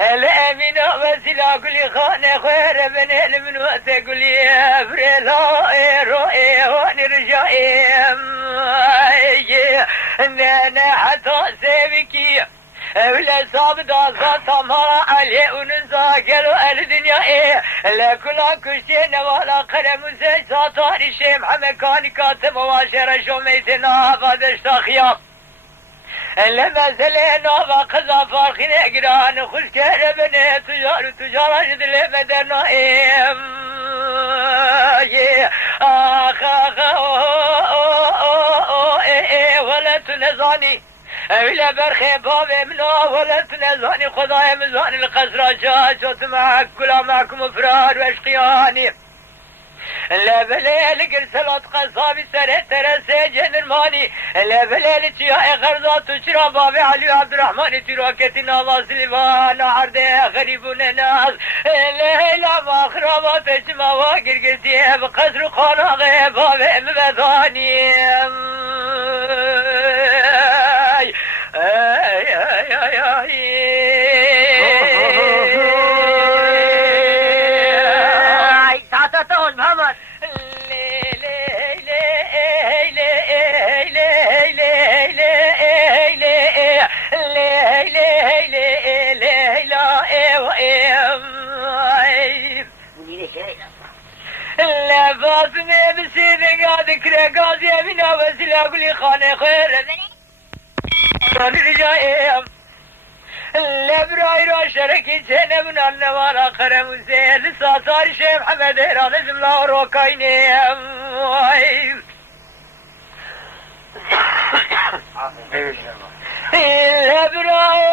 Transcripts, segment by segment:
الأمينة وسلا كل خانة خير بن من وتقول يا فريلا رؤي ونرجعي أنا حتى سيبكي ولا صابد أصوات ما عليه ونزاقل الدنيا لا كل كشتين ولا قرم زي ساطار شيم حمكاني كاتم واشر شوميتنا فادشتخيا لما زلنا وقضى فارخين اقران خش كهربنا تجار جد لمدنا اخ ولا تنزاني ولا برخي باب منا ولا تنزاني خدايا مزاني القصر شاشت معك كلا معكم فرار واشقياني لا بليل قرسلت قصابي سرت ترسي جنرماني لا بليل تياء غرزات وشرا بابي علي عبد الرحمن تراكتنا الله سليمان عرضي غريبون ناس ليلة ما خرابات اجمع واقر قرتي بقصر خاناغي بابي مبثاني لا فاطمة بسيدة قادك رقاضي بنا وسلا قولي خانة خير رجائي لا براي را شركي سنة من النوار خرم وزين لسا صار شيخ محمد إيران اسم الله روكايني لا براي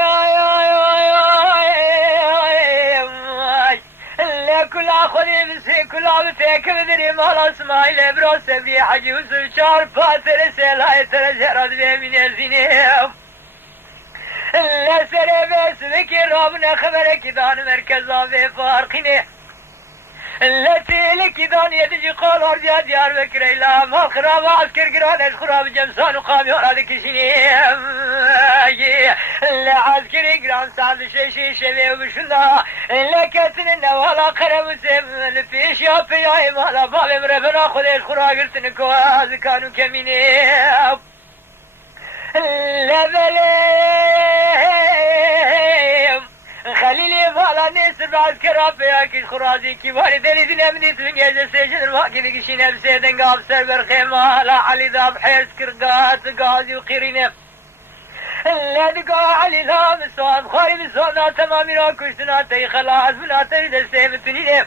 كل خذي بسي كل عبتك بدري مال اسماعيل برا سبري حجي وسو شار فاتر سلاي ترجرد بمن الزينيم لا سري بس ذكر ربنا خبرك دان مركزا في فارقيني لا تيلك دان يدجي قال ارجع ديار بكر لا ما خراب عسكر قران خراب جمسان وقام يراد كشنيم لا عسكري قران سعد شيشي شبيه وبشلا لا كتن ولا قرم سم في شاف يا مالا باب ربنا خذ الخرا قلت نكواز كانوا كميني لا بليم خليلي فالا نسر عسكر عبياك خرازي كباري دلي دنيا من الدنيا جسيشن الواقي نقشين بسيدن قاب سربر خيمة لا علي ذاب حيرس كرقات قاضي وقيرين لا دقا علي لا مسواب خاري مسوابنا تمامنا كشتنا تي خلاص بنا تريد السيم التنين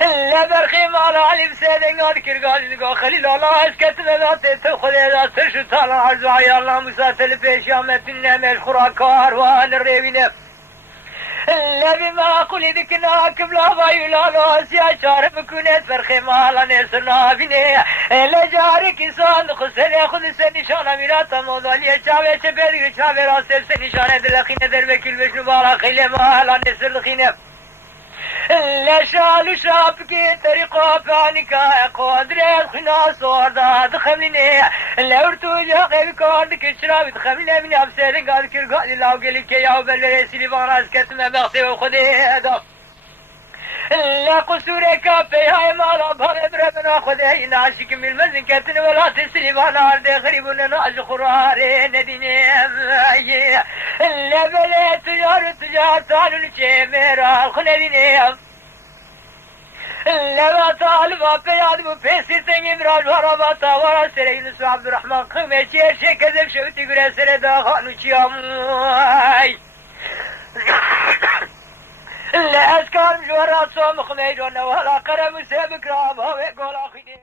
لا برخي مالا علي بسيدن قاد كرقات دقا خليل الله اسكت مذاتي تخذ اذا ترشو تالا عزو عيا الله مساتل بيشامة النمي الخراكار وان الريبين لا بما أقول ذكنا كبلا بايولا لوس يا شارف كونت فرخي مالا نسرنا بني لا جارك إنسان خسر ياخذ سنشان ميراتا موضوعية شابه شبير شابه راسل سنشان دلخينة دربكي البشن بارا خيلة مالا نسر لخينة لا شالو شابكي طريقة بانكا قادرة خنا صوردا دخلني لا ارتو جاقي بكاردك الشراب دخلني من أبسير قاد كرقاد الله قلك يا وبل رسلي باراس كتم بغسي وخذي هذا لا قصورك في هاي مالا بغبر من أخذي ناشك من المزن كتن ولا تسلي بانا أرد غريبنا ناش خراري نديني لا بل تجار تالو الشميرا الخنديني لا طالب بياد بفيسي تنجمران وربطا ورا سرين عبد الرحمن قمي شير كذب شوتي قرى سردا خانو شياماي لا أسكار مجورات صوم خميدون ولا قرم سيبك رابها ويقول أخي